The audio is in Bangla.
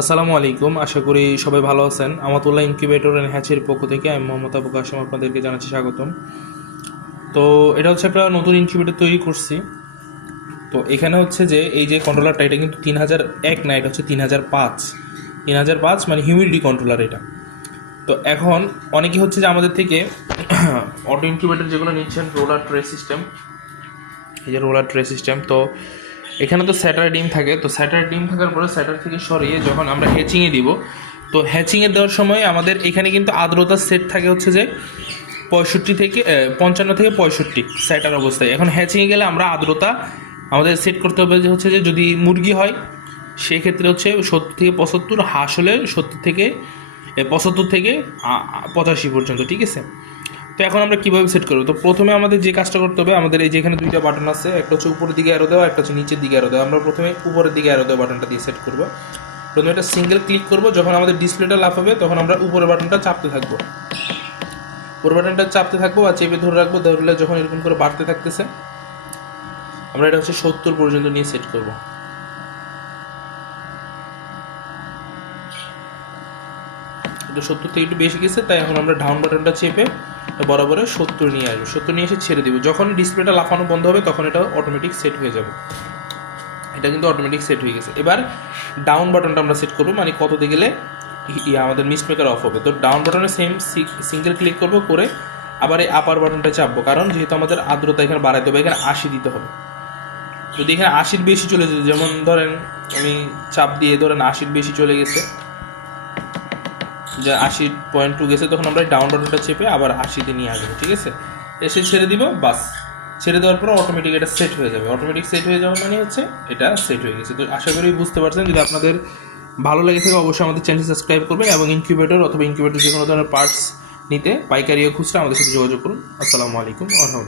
আসসালামু আলাইকুম, আশা করি সবাই ভালো আছেন। আমাতুল্লাহ ইনকিউবেটর অ্যান্ড হ্যাচের পক্ষ থেকে আমি মোহাম্মদ আবু কাশেম আপনাদেরকে জানাচ্ছি স্বাগতম। তো এটা হচ্ছে একটা নতুন ইনকিউবেটর তৈরি করছি। তো এখানে হচ্ছে যে এই যে কন্ট্রোলারটা, এটা কিন্তু 3001 না, এটা হচ্ছে 3005 মানে হিউমিডিটি কন্ট্রোলার এটা। তো এখন অনেকে হচ্ছে যে আমাদের থেকে অটো ইনকিউবেটর যেগুলো নিচ্ছেন, রোলার ট্রে সিস্টেম, এই যে রোলার ট্রে সিস্টেম। তো এখানে তো স্যাটার ডিম থাকে, তো স্যাটার ডিম থাকার পরে স্যাটার থেকে সরিয়ে যখন আমরা হ্যাচিংয়ে দিব, তো হ্যাচিংয়ে দেওয়ার সময় আমাদের এখানে কিন্তু আর্দ্রতার সেট থাকে হচ্ছে যে 55 থেকে 65 স্যাটার অবস্থায়। এখন হ্যাচিংয়ে গেলে আমরা আর্দ্রতা আমাদের সেট করতে হবে যে হচ্ছে যে যদি মুরগি হয় সেক্ষেত্রে হচ্ছে 70 থেকে 75, হাঁস হলে 75 থেকে 85 পর্যন্ত, ঠিক আছে। তো এখন আমরা কীভাবে সেট করবো? তো প্রথমে আমাদের যে কাজটা করতে হবে, আমাদের এই যে এখানে দুইটা বাটন আছে, একটা হচ্ছে উপরের দিকে অ্যারো দেওয়া, একটা হচ্ছে নিচের দিকে অ্যারো দেওয়া। আমরা প্রথমে উপরের দিকে অ্যারো দেওয়া বাটনটা দিয়ে সেট করবো। প্রথমে একটা সিঙ্গেল ক্লিক করবো, যখন আমাদের ডিসপ্লেটা লাফাবে তখন আমরা উপরের বাটনটা চাপতে থাকবো, উপরের বাটনটা চাপতে থাকবো বা চেপে ধরে রাখবো। ধরলে যখন এরকম করে বাড়তে থাকতেছে, আমরা এটা হচ্ছে 70 পর্যন্ত নিয়ে সেট করবো। এটা 70 থেকে একটু বেশি গেছে, তাই এখন আমরা ডাউন বাটনটা চেপে বরাবর 70 নিয়ে আসবো। 70 নিয়ে এসে ছেড়ে দিব। যখন ডিসপ্লেটা লাফানো বন্ধ হবে তখন এটা অটোমেটিক সেট হয়ে যাবে। এটা কিন্তু অটোমেটিক সেট হয়ে গেছে। এবার ডাউন বাটনটা আমরা সেট করবো, মানে কততে গেলে আমাদের মিস্ট মেকার অফ হবে। তো ডাউন বাটনে সেম সিঙ্গেল ক্লিক করবো, করে আবার এই আপার বাটনটা চাপবো, কারণ যেহেতু আমাদের আর্দ্রতা এখানে বাড়াইতে হবে, এখানে 80 দিতে হবে। যদি এখানে 80 বেশি চলে যেত, যেমন ধরেন আমি চাপ দিয়ে ধরেন 80 বেশি চলে গেছে, যা 80.2 গেছে, তখন আমরা ডাউন বাটনটা চেপে আবার 80-তে নিয়ে আসবো, ঠিক আছে। এসে ছেড়ে দিব, বাস। ছেড়ে দেওয়ার পর অটোমেটিক এটা সেট হয়ে যাবে। অটোমেটিক সেট হয়ে যাওয়া মানে হচ্ছে এটা সেট হয়ে গেছে। তো আশা করি বুঝতে পারছেন। যদি আপনাদের ভালো লেগে থাকে অবশ্যই আমাদের চ্যানেল সাবস্ক্রাইব করবেন, এবং ইনকিউবেটর অথবা ইনকিউবেটর যে কোনো ধরনের পার্টস নিতে পাইকারি ও খুচরা আমাদের সাথে যোগাযোগ করুন। আসসালামু আলাইকুম ওয়া রাহমাতুল্লাহ।